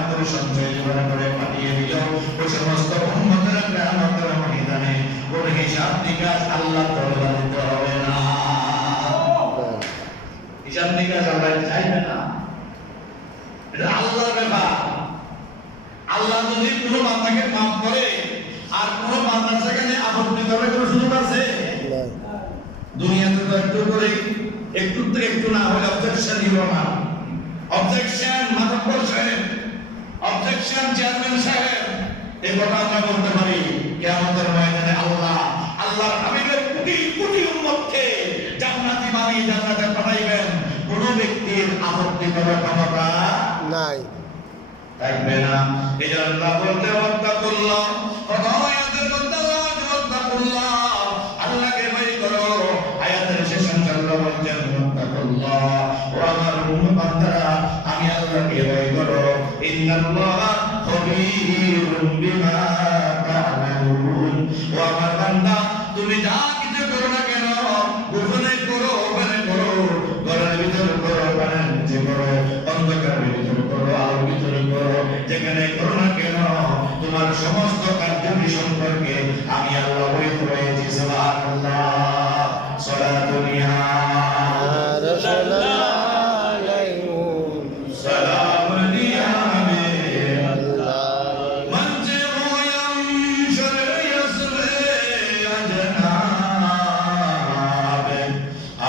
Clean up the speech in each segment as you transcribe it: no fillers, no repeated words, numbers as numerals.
কিয়ামতের সঞ্চয় করে পাঠিয়ে দিল ওই সমস্ত উম্মতের কিয়ামতের ময়দানে কোন হিসাব নিকাশ আল্লাহ দরবারে দিতে হবে না। হিসাব নিকাশ আল্লাহ চাইবে না, এটা আল্লাহর ব্যাপার। আল্লাহ যদি কোনো বান্দাকে মাফ করে আর কোনো বান্দার সেখানে আপত্তি করার কোনো সুযোগ আছে? দুনিয়াতে তো একটু করে একটু থেকে একটু না হলে অবজেকশন নিব না। অবজেকশন মাতব্বর সাহেব, অবজেকশন চেয়ারম্যান সাহেব, এই কথা আমরা বলতে পারি। কিয়ামতের ময়দানে আল্লাহর হাবিবের কোটি কোটি উম্মতকে জান্নাতি বানিয়ে জান্নাতে পাঠাইবেন, কোন ব্যক্তির আপত্তি করার ক্ষমতা নাই, থাকবে না। এই জন্য আল্লাহ বলতে ওয়াত্তাকুল্লাহ, আয়াতের মধ্যে ওয়াত্তাকুল্লাহ, আল্লাহকে ভয় করো। আয়াতের শেষ অংশ আল্লাহ বলছেন ওয়াত্তাকুল্লাহ, ও আমার বান্দারা আমি আল্লাহকে ভয় করো। ইন্নাল্লাহা খবীরুম বিমা তা'মালুন, ও আমার বান্দা তুমি যা কিছু করো না কেন, গোপনে করো ওপেনে করো, ঘরের ভিতরে করো বাড়ির নিচে করো, অন্ধকারের ভিতরে করো আলোর ভিতরে করো, যেখানে করো না কেন তোমার সমস্ত কার্যাবলী সম্পর্কে আমি আল্লাহ বলতে রয়েছি। সুবহানাল্লাহ। সালাতুন ইয়া রাসূলুল্লাহ আলাইকুম সালামুন ইয়া হাবিবাল্লাহ মান জাওয়াম শারয়াসরে আজনাব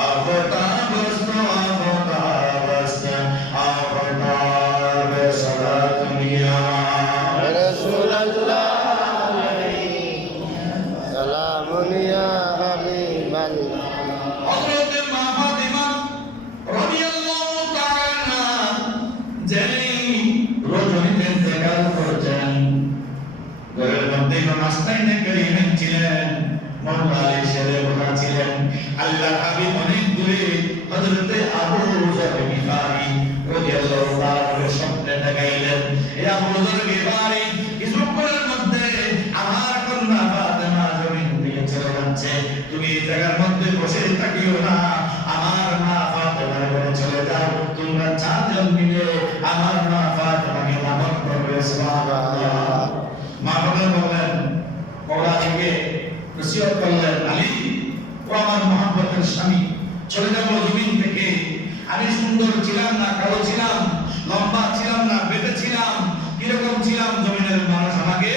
আবতা বস্ত আবতা বস্ত আবতা সালাতুন ইয়া রাসূলুল্লাহ আলাইকুম সালামুন ইয়া হাবিবাল্লাহ। হযরত মা ফাতিমা রাদিয়াল্লাহু তাআলা যেই রজনীতে ইন্তেকাল করেছেন, ঘরের মধ্যে নাস্তাইনে করিমেন ছিলেন, মওলা আলী শেরে বলা ছিলেন। আল্লাহর হাবিব অনেক দূরে হযরত আবু যর গিফারি রাদিয়াল্লাহু তাআলা স্বপ্নে দেখাইলেন, হে আবু যর গিফারি, কিছুক্ষণের মধ্যে আমার কন্যা ফাতিমা জমিন থেকে চলে যাচ্ছে, তুমি এই জায়গার মধ্যে বসে থাকিও না, আমার মা ফাতিমার ঘরে চলে যাও, তোমরা চারজন মিলে আমার মা ফাতিমাকে লালন করবে। সুবহানাল্লাহ। মা বললেন, মওলা থেকে নসিহত করলেন, আলী ও আমার মহব্বতের স্বামী, চলে যাবো জমিন থেকে। আমি সুন্দর ছিলাম না, কালো ছিলাম, লম্বা ছিলাম না, বেঁটে ছিলাম, কিরকম ছিলাম জমিনের মানুষ আমাকে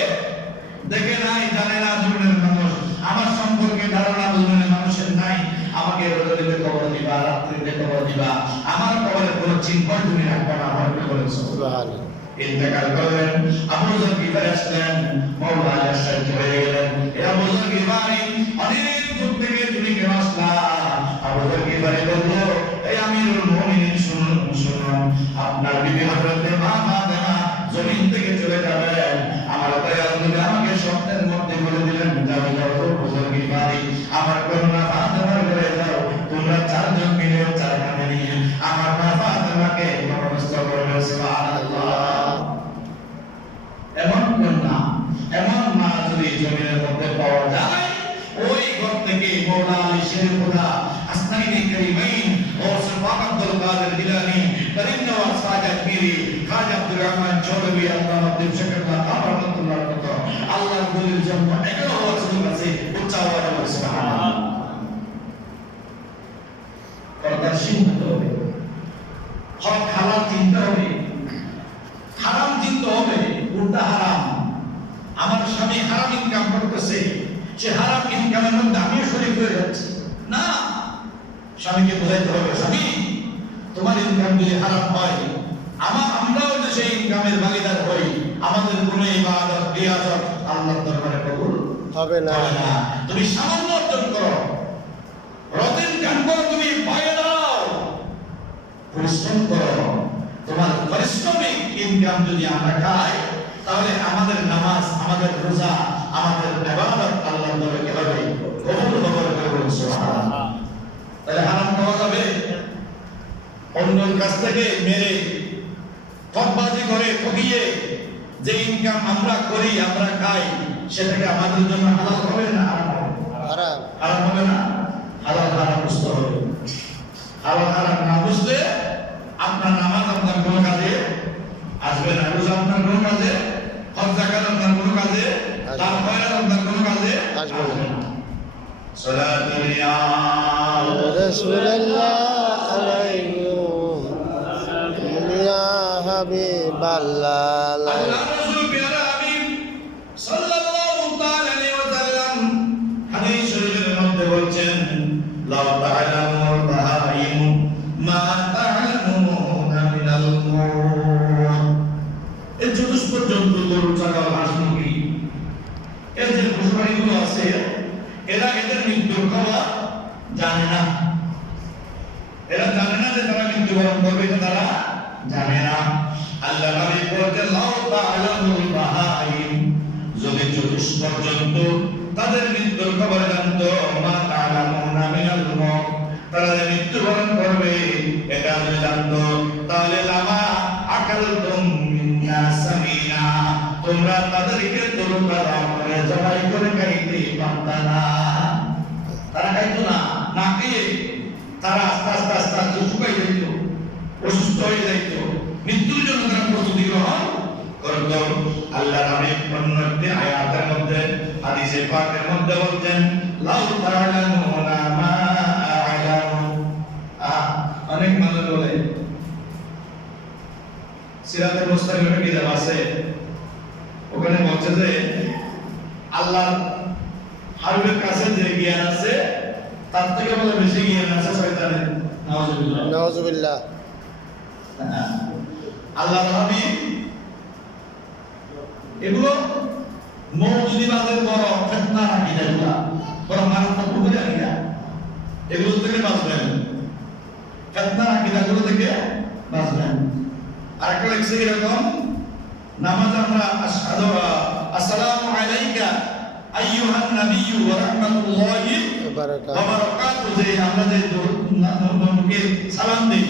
দেখে নাই, জানে না জমিনের মানুষ আমার সম্পর্কে ধারণা জমিনের মানুষের নাই। আমাকে রজনীতে কবর দিবা, রাত্রিতে কবর দিবা, আমার কবরে কোনো চিহ্ন তুমি রাখবে না, আমার কবরে। সুবহানাল্লাহ। ইন্তেকাল করলেন, আবু যর গিফারি আসলেন, মওলা আলী আশ্চর্য হয়ে গেলেন, এ আবু যর গিফারি, অনেক দূর থেকে তুমি কেন আসলা? আবু যর গিফারি বলল, এই আমিরুল মুমিনিন শুনুন, শুনুন, আপনার বিবি হযরত মা ফাতিমা জমিন থেকে চলে যাবেন, আমার দয়াল নবী আমাকে স্বপ্নের মধ্যে বলে দিলেন, যাও যাও আবু যর গিফারি, আমার কন্যা ফাতিমার ঘরে যাও, তোমরা চারজন মিলে চারখানে নিয়ে আমার মা ফাতিমাকে নমস্ত করবে। সুবহানাল্লাহ। এমন কন্যা, এমন মা যদি জমিনের মধ্যে পাওয়া যায়, ওই ঘর থেকে মওলা আলী শের খোদা আসনাইনে কারিমাইন ও সুলতান আব্দুল কাদের জিলানী, করিম নওয়াজ খাজা পীরি, খাজা আব্দুর রহমান চৌধুরী, আল্লামা আব্দুল শকরুল্লাহ রাহমাতুল্লাহ আলাইহি, আল্লাহর বলির জন্য 11 বছর আছে উচ্চারণ করে সুবহানাল্লাহ। পর্দার সিদ্ধান্ত হবে, হক হালাল চিন্তা হবে, হারাম চিন্তা হবে, উল্টা হারাম। আমার স্বামী হারাম ইনকাম করতেছে, সে হারাম ইনকামের মধ্যে আমিও শরীক হয়ে যাচ্ছি না, স্বামীকে বোঝাইতে হবে, স্বামী তোমার ইনকাম যদি হারাম হয়, আমরাও যে সেই ইনকামের ভাগিদার হই, আমাদের কোনো ইবাদত রিয়াজত আল্লাহর দরবারে কবুল হবে না। তুমি সামান্য অর্জন করো, রতিন গান করো, তুমি ভয় দাও, পরিশ্রম করো, তোমার পারিশ্রমিক ইনকাম যদি আমরা খাই, তাহলে আমাদের নামাজ, আমাদের রোজা, আমাদের ইবাদত আল্লাহর দরবারে কি হবে? কবুল হবে। সুবহানাল্লাহ। তাহলে হারাম খাওয়া যাবে? অন্যের কাছ থেকে মেরে ঠকবাজি করে ঠকিয়ে যে ইনকাম আমরা করি, আমরা খাই, সেটাকে আমাদের জন্য হালাল হবে না হারাম? হারাম হবে না। হালাল হারাম বুঝতে হবে। হালাল হারাম না বুঝলে আপনার নামাজ আপনার কোনো কাজে আসবে না। রোজা আপনার কোনো কাজে, হজ যাকাত আপনার কোনো কাজে, দান খয়রাত আপনার কোনো কাজে আসবে না। সালাতুল ইয়া রাসূলুল্লাহ আলাইকুম ইয়া হাবিবাল্লাহ। আল্লাহ রাসূল প্যারা হাবিব সাল্লাল্লাহু তাআলা আলাইহি ওয়াসাল্লাম হাদিস শরীফের মধ্যে বলছেন, লাউ তা'লামুল বাহাইম মা তা'লামুনা মিনাল মুর। এই চতুষ্পদ জন্তু, গরু, ছাগল, হাঁস, মুরগি, এর যে পশুপ্রাণীগুলো আছে, এরা এদের মৃত্যুর খবর জানে না। এরা জানে না যে তারা মৃত্যুবরণ করবে, এটা তারা জানে না। আল্লাহ নবী বলতেন, লাউ তা'লামুল বাহাইম, যদি চতুষ্পদ জন্তু তাদের মৃত্যুর খবর জানতো, মা তা'লামুনা মিনাল মুর, তারা যে মৃত্যুবরণ করবে এটা যদি জানতো, তাহলে লামা আকালতুম মিন্না সামিনা, তোমরা তাদেরকে তরুতারা করে জবাই করে খাইতে পারতা না। তারা খাইতো না, না খেয়ে তারা আস্তে আস্তে আস্তে আস্তে শুকাই যাইত, অসুস্থ হয়ে যাইত, মৃত্যুর জন্য তারা প্রস্তুতি গ্রহণ করত। আল্লাহ নবী অন্য একটি আয়াতের মধ্যে, হাদিসে পাকের মধ্যে বলতেন, লাউ তা'লামুনা মা আ'লামু। অনেক মানুষ বলে সিরাতুল মুস্তাকিমের কিতাব আছে, ওখানে বলছে যে আল্লাহ হাবিবের কাছে যে জ্ঞান আছে তার থেকে বলে বেশি জ্ঞান আছে শয়তানের। নাউজুবিল্লাহ নাউজুবিল্লাহ। আল্লাহ হাবিব এগুলো মওজুদিবাদের বড় ফিতনা আকীদা, এগুলো বড় মারাত্মক উপরে আকীদা, এগুলো থেকে বাঁচবেন, ফিতনা আকীদাগুলো থেকে বাঁচবেন। আরেকটা লেখছে এরকম, নামাজ আমরা আশহাদু আসসালামু আলাইকা আইয়ুহান নাবিয়্যু ওয়া রাহমাতুল্লাহি ওয়া বারাকাতুহু, যে আমরা যে নবীকে সালাম দেই,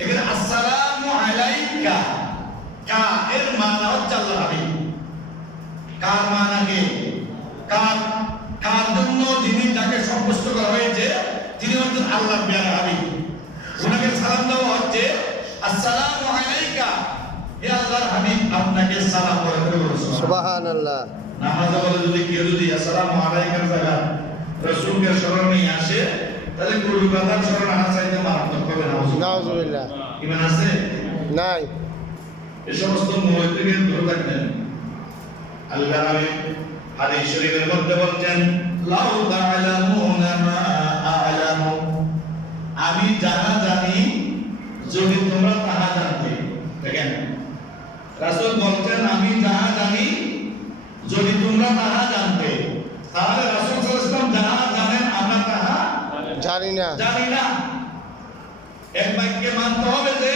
এখানে আসসালামু আলাইকা, কা এর মানা হচ্ছে আল্লাহ হাবিব। কার মানা কি? কার জন্য যিনি তাকে সাব্যস্ত করা হয়েছে, তিনি হচ্ছেন আল্লাহর প্যারা হাবিব। ওনাকে সালাম দেওয়া হচ্ছে আসসালামু আলাইকা, হে আল্লাহর হাবিব আপনাকে সালাম বলতে। সুবহানাল্লাহ। নামাজে বলে যদি কেউ যদি আসসালামু আলাইকার জায়গা রাসূলকে স্মরণ নিয়ে আসে, তাহলে কুরু বাদার স্মরণ আনা চাইতে মারাত্মক হবে। নাউজুবিল্লাহ। ঈমান আছে? নাই। এই সমস্ত মোহ থেকে দূরে থাকবেন। আল্লাহ নবী হাদিস শরীফের মধ্যে বলছেন, লাউ তা'লামুনা মা আ'লামু, আমি যাহা জানি যদি তোমরা তাহা জানতে। দেখেন রাসূল বলছেন, আমি যাহা জানি যদি তোমরা তাহা জানতে, তাহলে রাসূল সাল্লাল্লাহু আলাইহি ওয়াসাল্লাম যাহা জানেন আমরা তাহা জানি না। এক বাক্যে মানতে হবে যে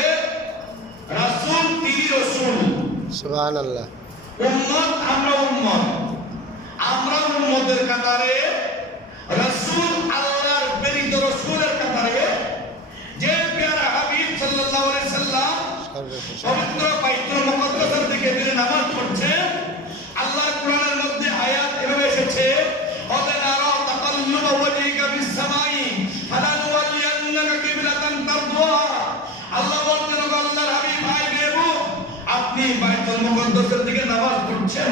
রাসূল তিনি রাসূল, সুবহানাল্লাহ। উম্মত আমরা উম্মত, আমরা উম্মতের কাতারে, রাসূল আল্লাহর প্রেরিত রাসূলের কাতারে, যে প্যারা হাবিব সাল্লাল্লাহু আলাইহি সাল্লাম পবিত্র বাইতুল মুকাদ্দাসের দিকে ফিরে নামাজ পড়ছেন। আল্লাহর কোরআনের মধ্যে আয়াত এভাবে এসেছে, অদানারা তাকাল্লুবা ওয়াজহিকা ফিস সামাই ফালানুওয়াল্লিয়ান্নাকা কিবলাতান তারদুহা। আল্লাহ বলতেন, আল্লাহর হাবিব আই বেবু, আপনি বাইতুল মুকাদ্দাসের দিকে নামাজ পড়ছেন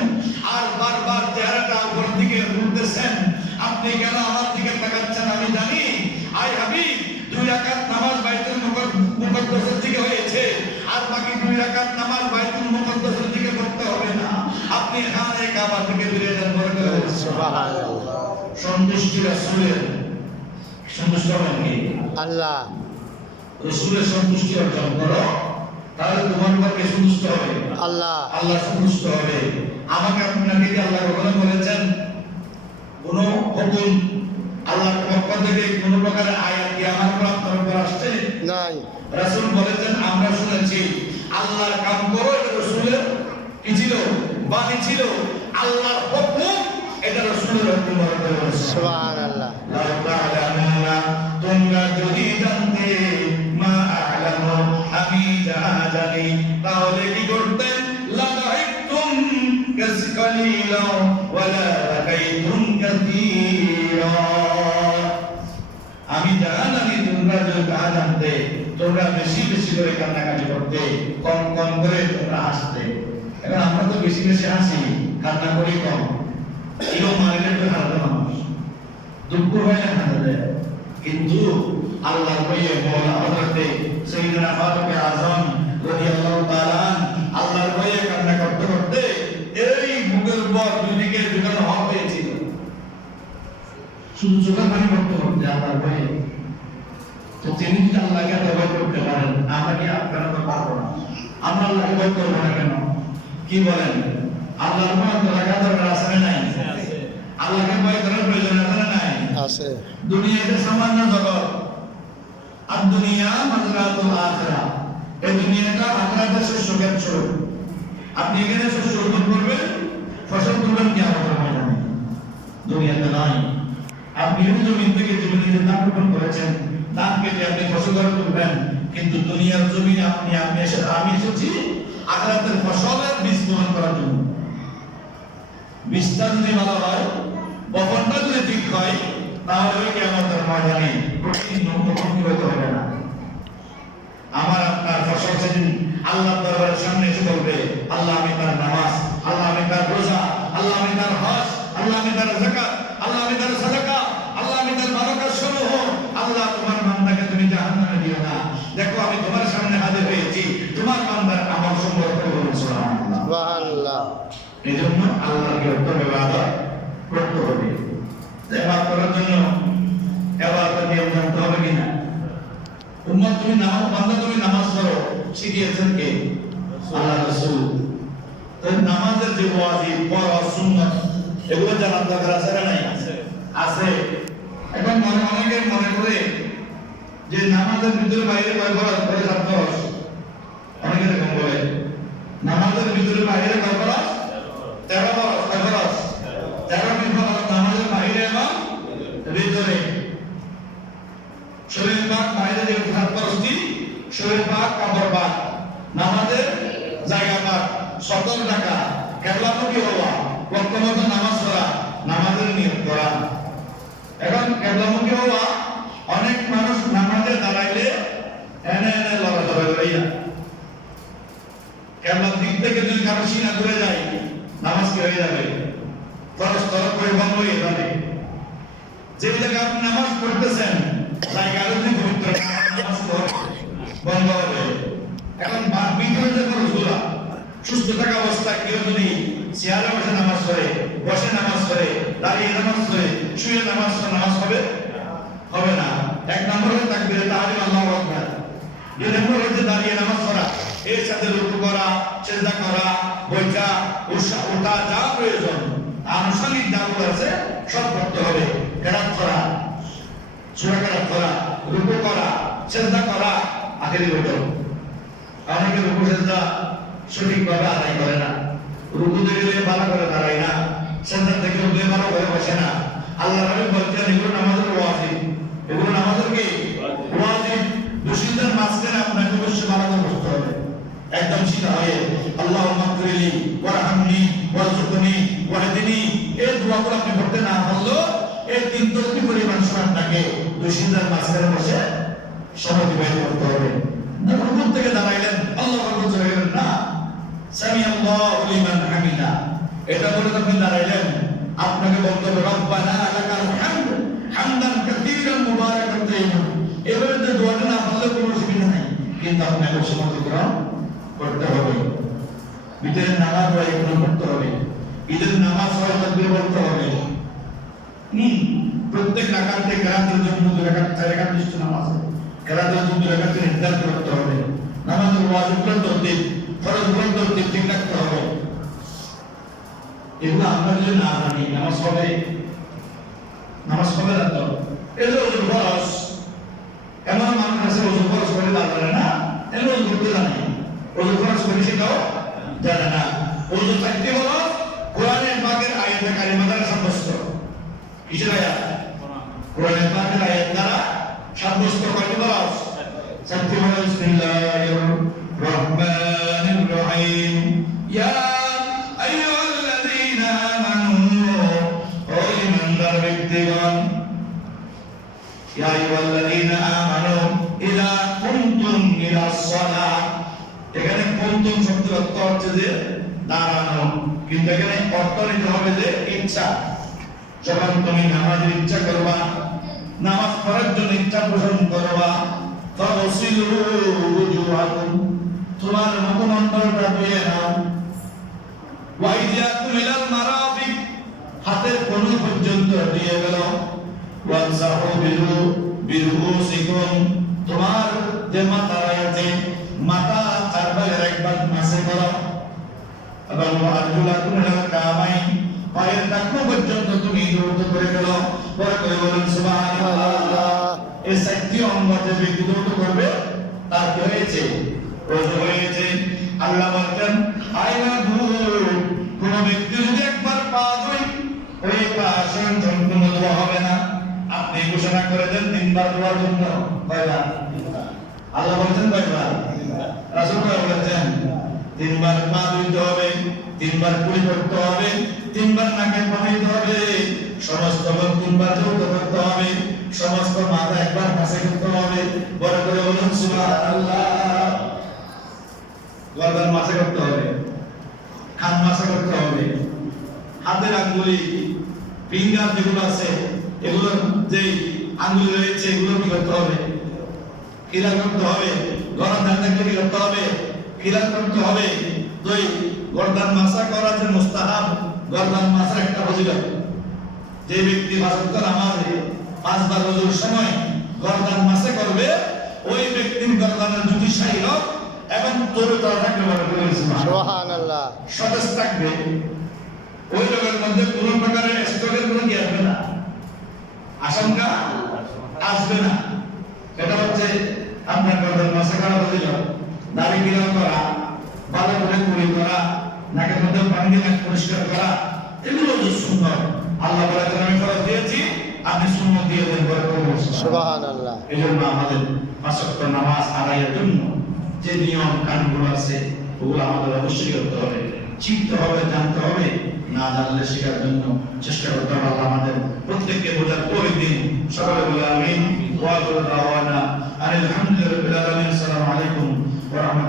আর বারবার চেহারাটা উপরের দিকে ঘুরতেছেন, আপনি কেন আমার দিকে তাকাচ্ছেন আমি জানি। আই হাবিব, 2 রাকাত নামাজ বাইতুল মুকাদ্দাসের দিকে হয়েছে, আর বাকি 2 রাকাত নামাজ বাইতুল মুকাদ্দাসের দিকে পড়তে হবে না, আপনি খানে কাবা থেকে ফিরে যান। সুবহানাল্লাহ। সন্তুষ্টি রাসূলের, সন্তুষ্ট হবেন কি? আল্লাহ। রাসূলের সন্তুষ্টি অর্জন করো, তাহলে তোমার উপরে সন্তুষ্ট হবে আল্লাহ। আল্লাহ সন্তুষ্ট হবে। আমাকে আপনাকে কি আল্লাহ কখনো বলেছেন কোন হুকুম আল্লাহর পক্ষ থেকে কোন প্রকারের আয়াত কি আমার উপর আপনার উপর আসছে? নাই। রাসূল বলেছেন, আমরা শুনেছি আল্লাহর কাম করো, এটা রাসূলের কি ছিল? বাণী ছিল। আল্লাহর হুকুম এটা রাসূলের হুকুম। সুবহানাল্লাহ। লাউ তা'লামুনা, তোমরা যদি জানতে, মা আ'লামু, আমি যাহা জানি, তাহলে কি করতেন? লাগাইতুম কাসকালিলা ওয়ালা লাগাইতুম কাসীরা। আমি যাহা জানি তোমরা যদি তাহা জানতে, তোমরা বেশি বেশি করে কান্নাকাটি করতে, কম কম করে তোমরা হাসতে। এখন আমরা তো বেশি বেশি হাসি, কান্না করি কম। এরকম মারিলে তো হাসতে মানুষ, দুঃখ হয়ে হাসতে দেয়। কিন্তু আল্লাহর ভয়ে মওলা হযরতে সাইয়্যিদুনা ফারুক আযম রাদিয়াল্লাহু তাআলা আল্লাহর ভয়ে কান্না করতে করতে এই বুকের উপর দুদিকে দুখানা হক পেয়েছিল। শুধু চোখের পানি করতে করতে আল্লাহর ভয়ে। তো তিনি যদি আল্লাহকে ভয় করতে পারেন, আমরা কি আপনারা তো পারবো না। আমরা আল্লাহকে ভয় করবো না কেন? কি বলেন? আল্লাহর ভয় তো রাখা দরকার আছে না নাই? আল্লাহকে ভয় করার প্রয়োজন আছে না নাই? আছে। দুনিয়াতে সামান্য জগৎ, আর দুনিয়া মাজরাতুল আখিরা। এই দুনিয়াটা আখিরাতের শস্য ক্ষেত্র। আপনি এখানে শস্য উৎপাদন করবেন, ফসল তুলবেন কিয়ামতের ময়দানে। দুনিয়াতে নয়। আপনি জমিন থেকে জমিনে ধান রোপণ করেছেন, ধান কেটে আপনি ফসল তুলবেন, কিন্তু দুনিয়ার জমিনে আমি এসেছি আখিরাতের ফসলের বীজ বপন করার জন্য। বীজটা যদি ভালো হয়, বপনটা যদি ঠিক হয়, তাহলে কিয়ামতের ময়দানে কঠিন মুখোমুখি হতে হবে না। আমার আপনার ফসল সেদিন আল্লাহর দরবারের সামনে এসে বলবে, আল্লাহ আমি তার নামাজ, আল্লাহ আমি তার রোজা, আল্লাহ আমি তার হজ, আল্লাহ আমি তার যাকাত, আল্লাহ আমি তার সাদাকা, আল্লাহ আমি তার বারাকাত সমূহ, আল্লাহ তোমার বান্দাকে তুমি জাহান্নামে দিও না। দেখো আমি তোমার সামনে হাজির হয়েছি, তোমার বান্দার আমল সম্পর্কে বলুন সুবহানাল্লাহ। সুবহানাল্লাহ। এজন্য আল্লাহকে উত্তম ইবাদত করতে হবে। ইবাদত করার জন্য ইবাদতের নিয়ম জানতে হবে কিনা? উম্মত তুমি নামাজ, বান্দা তুমি নামাজ পড়ো, শিখিয়েছেন কে? আল্লাহ রাসূল। তো নামাজের যে ওয়াজিব, ফরজ, সুন্নাত এগুলো জানার দরকার আছে না নাই? আছে। এখন অনেকে মনে করে যে নামাজের ভিতরে বাইরে কয় ফরজ, কয় ফরজ। অনেকে এরকম বলে নামাজের ভিতরে বাইরে কয় ফরজ, 13 ফরজ, কয় ফরজ, 13 ফরজ নামাজের বাইরে এবং ভিতরে। শরীর পাক বাইরে যে হাত ফরজটি, শরীর পাক, কাপড় পাক, নামাজের জায়গা পাক, সতর রাখা, কিবলামুখী হওয়া, ওয়াক্তমতো নামাজ পড়া, নামাজের নিয়ত করা। এখন কিবলামুখী হওয়া, অনেক মানুষ নামাজে দাঁড়াইলে এনে এনে লড়াচড়া করে না। কিবলার দিক থেকে যদি কারো সিনা ঘুরে যায়, নামাজ কি হয়ে যাবে? ফরজ তরক করে বন্ধ হয়ে যাবে। যে জায়গায় আপনি নামাজ পড়তেছেন জায়গাটা যদি পবিত্র, নামাজ বন্ধ হবে। এখন ভিতরে যে ফরজগুলো, সুস্থ থাকা অবস্থায় কেউ যদি চেয়ারে বসে নামাজ পড়ে, বসে নামাজ পড়ে, দাঁড়িয়ে নামাজ পড়ে, শুয়ে নামাজ পড়ে, নামাজ হবে? হবে না। এক নম্বর হলো তাকবীরে তাহরিম, আল্লাহু আকবার। দুই নম্বর হচ্ছে দাঁড়িয়ে নামাজ পড়া, এর সাথে রুকু করা, সিজদা করা, বৈঠা, ওঠা, যা প্রয়োজন আনুষঙ্গিক যাগুলো আছে সব করতে হবে। কেরাত করা, সূরা কেরাত করা, রুকু করা, সিজদা করা, আখেরি বৈঠক। অনেকে রুকু সিজদা সঠিকভাবে আদায় করে না, রুকু দেখলে ভালো করে দাঁড়ায় না, সিজদা দেখলে ভালো করে বসে না। আল্লাহ রাব্বুল বলছেন এগুলো নামাজের ওয়াজিব, এগুলো নামাজের কি ওয়াজিব। দুশিদের মাঝখানে আপনাকে অবশ্যই ভালো করে বসতে হবে, একদম সিধা হয়ে আল্লাহুম্মা গফিরলি ওয়ারহামনি ওয়ারযুকনি ওয়াহদিনি। এই দোয়াগুলো আপনি পড়তে না পারলেও এই 3 তসবিহ পরিমাণ সময় আপনাকে দুশিদের মাঝখানে বসে সময় অতিবাহিত করতে হবে। রুকু থেকে দাঁড়াইলেন, আল্লাহু আকবার বললেন না, সামি আল্লাহু লিমান হামিদা এটা বলে আপনি দাঁড়াইলেন, আপনাকে বলতে হবে রব্বানা লাকাল হামদ হামদান কাসীরান মুবারাকান তাইয়্যিবান। এবারে যে দোয়াটা না পারলে কোনো অসুবিধা নাই, কিন্তু আপনাকে সময় গ্রহণ করতে হবে। ঈদের নামাজ হয় গ্রহণ করতে হবে, ঈদের নামাজ হয় তাকবীর বলতে হবে। প্রত্যেক রাকাতে কেরাতের জন্য 2 রাকাত 4 রাকাত নিশ্চিত নামাজ আছে, কেরাতের জন্য 2 রাকাত নির্ধারণ করতে হবে। নামাজের ওয়াজিবগুলো তরতিব, ফরজগুলো তরতিব ঠিক রাখতে হবে। এগুলো আমরা যদি না জানি নামাজ হবে না তো। এই যে ওযু ফরজ, এমন মানুষ আছে ওযু ফরজ করে জানে না, এগুলো ওযু করতে জানে, ওযু ফরজ করে সেটাও জানে না। ওযু থাকতে হলো কোরআনের পাকের আয়াতে কারিমা দ্বারা সাব্যস্ত। কিসের আয়াত? কোরআনের পাকের আয়াত দ্বারা সাব্যস্ত। কয়টি ফরজ? 4টি হলো বিসমিল্লাহির রহমানির রহিম, ইয়া আইয়ুহাল্লাযীনা আমানু, ও ঈমানদার ব্যক্তিগণ, ইয়া আইয়ুহাল্লাযীনা আমানু ইযা কুনতুম ইলাস সালাহ। এখানে কুনতুম শব্দের অর্থ হচ্ছে যে দাঁড়ানো, কিন্তু এখানে অর্থ নিতে হবে যে ইচ্ছা। যখন তুমি নামাজের ইচ্ছা করবা, নামাজ পড়ার জন্য ইচ্ছা পোষণ করবা, ফাগসিলু উজুহাকুম, তোমার মুখমণ্ডলটা ধুয়ে নাও, ওয়া ইযাকুম ইলাল মারাফিক, হাতের কোণা পর্যন্ত দিয়ে গেল, ওয়ানসাহু বিরুসিকুম, তোমার যে মাথা রয়েছে মাথা চার ভাগের এক ভাগ মাসে করো, এবং আরজুলাকুম ইলাল কাবাইন, পায়ের টাকনু পর্যন্ত তুমি দৌড় করে গেল। পরে করে বলুন সুবহানাল্লাহ। এই চারটি অঙ্গ যে ব্যক্তি দৌড় করবে তার কি হয়েছে? ওযু হয়েছে। আল্লাহ বলেন আয়না ধুর, কোন ব্যক্তি যদি একবার পা ধুই ওই পা সম্পূর্ণ ধোয়া হবে না। আপনি ঘোষণা করে দেন তিনবার ধোয়ার জন্য, কয়বার? আল্লাহ বলেছেন কয়বার? রাসূল বলেছেন তিনবার পা ধুইতে হবে, তিনবার কুলি করতে হবে, তিনবার নাকে পানি দিতে হবে, সমস্ত মুখ তিনবার ধৌত করতে হবে, সমস্ত মাথা একবার কাছে করতে হবে। বড় করে বলুন সুবহানাল্লাহ। গর্দান মাসে করতে হবে, কান মাসে করতে হবে, হাতের আঙ্গুলি ফিঙ্গার যেগুলো আছে এগুলো যে আঙ্গুলি রয়েছে এগুলো কি করতে হবে? খিলাল করতে হবে। গরম ধান থাকলে কি করতে হবে? খিলাল করতে হবে। দুই, গর্দান মাসা করা যে মুস্তাহাব, গর্দান মাসার একটা ফজিলত। যে ব্যক্তি পাঁচ ওয়াক্ত নামাজে পাঁচবার ওযুর সময় গর্দান মাসা করবে, ওই ব্যক্তির গর্দানের দুটি শাহী হোক এবং তরুতাজা থাকবে, সুবহানাল্লাহ, সতেজ থাকবে। ওই লোকের মধ্যে কোনো প্রকারের স্ট্রোকের কোনো কি আসবে না, আশঙ্কা আসবে না। এটা হচ্ছে আপনার গর্দান মাসা করা ফজিলত। দাড়ি খিলাল করা, ভালো করে কুলি করা, নাকের মধ্যে পানি দিয়ে নাক পরিষ্কার করা, এগুলো যে সুন্নাত। আল্লাহ বলেছেন আমি ফরজ দিয়েছি, আপনি সুন্নাত দিয়ে দেন, সুবহানাল্লাহ। এজন্য আমাদের পাঁচ ওয়াক্ত নামাজ আদায়ের জন্য যে নিয়ম কানুনগুলো আছে ওগুলো আমাদের অবশ্যই করতে হবে, শিখতে হবে, জানতে হবে। না জানলে শেখার জন্য চেষ্টা করতে হবে। আল্লাহ আমাদের প্রত্যেককে বোঝার করে দিন। সকলে বলে আমিন। ওয়া আখিরু দাওয়ানা আলহামদুলিল্লাহি রাব্বিল আলামিন। আসসালামু আলাইকুম ওয়া রাহমাতুল্লাহ।